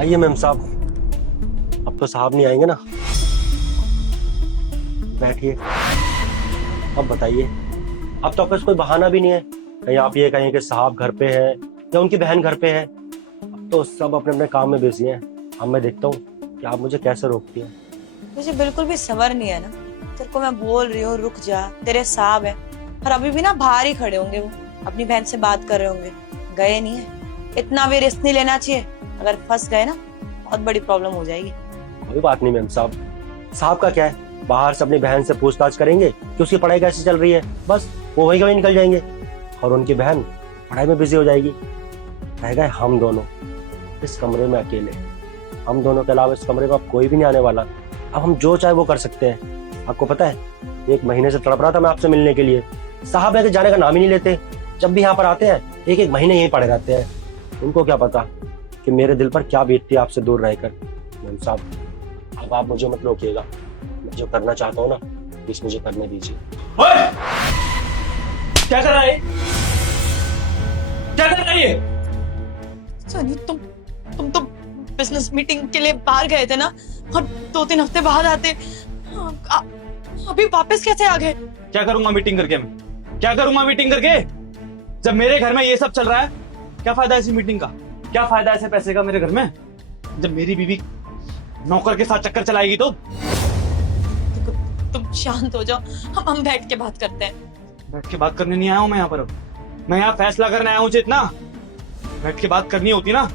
आइए मैम साहब, अब तो साहब नहीं आएंगे ना। बैठिए। अब बताइए, अब तो आपके पास कोई बहाना भी नहीं है। कहीं आप ये कहें कि साहब घर पे है या उनकी बहन घर पे है। अब तो सब अपने अपने काम में बिजी हैं। अब मैं देखता हूँ कि आप मुझे कैसे रोकती हैं। मुझे बिल्कुल भी सबर नहीं है ना। तेरे को मैं बोल रही हूँ रुक जा, तेरे साहब है और अभी भी ना बाहर ही खड़े होंगे, वो अपनी बहन से बात कर रहे होंगे, गए नहीं है। इतना भी रिस्क नहीं लेना चाहिए, अगर फंस गए ना बहुत बड़ी प्रॉब्लम हो जाएगी। कोई बात नहीं मैम साहब, साहब का क्या है, बाहर से अपनी बहन से पूछताछ करेंगे कि उसकी पढ़ाई कैसी चल रही है, बस वो वहीं कहीं निकल जाएंगे। और उनकी बहन पढ़ाई में बिजी हो जाएगी। रह गए हम दोनों इस कमरे में अकेले। हम दोनों के अलावा इस कमरे में अब कोई भी नहीं आने वाला। अब हम जो चाहे वो कर सकते हैं। आपको पता है, 1 महीने से तड़प रहा था मैं आपसे मिलने के लिए। साहब है जाने का नाम ही नहीं लेते। जब भी यहाँ पर आते हैं 1-1 महीने यहीं पड़े रहते हैं। उनको क्या पता कि मेरे दिल पर क्या बीतती है आपसे दूर रहकर। मैम साहब, अब आप मुझे मत रोकिएगा। मैं जो करना चाहता हूँ ना, प्लीज मुझे करने दीजिए। ओए! क्या कर रहा है? क्या कर रहा है ये? सनी, तुम तो बिजनेस मीटिंग के लिए बाहर गए थे ना, और 2-3 हफ्ते बाद आते। आ, अभी वापस कैसे आ गए? क्या करूंगा मीटिंग करके मैं? क्या करूंगा मीटिंग करके? जब मेरे घर में ये सब चल रहा है, क्या फायदा ऐसी मीटिंग का? क्या फायदा ऐसे पैसे का मेरे घर में? जब मेरी बीवी नौकर के साथ चक्कर चलाएगी तो? तुम शांत हो जाओ, हम बैठ के बात करते हैं। बैठ के बात करने नहीं आया हूं मैं यहाँ पर। अब मैं यहाँ फैसला करने आया हूँ। जितना बैठ के बात करनी होती ना